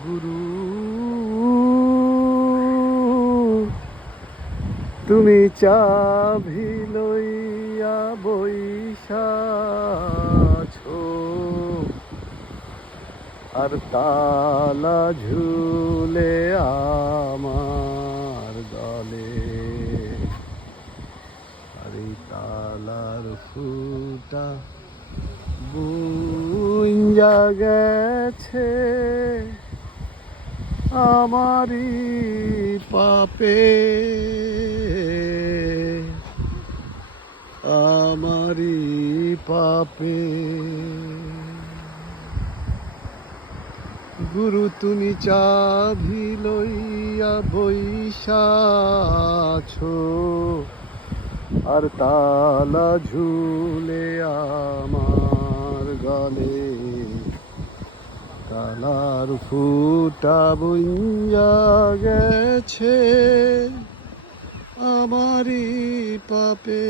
গুরু তুমি চাবি লইয়া বইসাছো আর তালা ঝুলে আমার গলে আর এই তালার ফুটা বুইঞ্জা গেছে আমারই পাপে আমারই পাপে গুরু তুমি চাবি লইয়া বইসাছো আর তালা ঝুলে আমার গলে তালার ফুটা বুইঞ্জা গেছে আমারই পাপে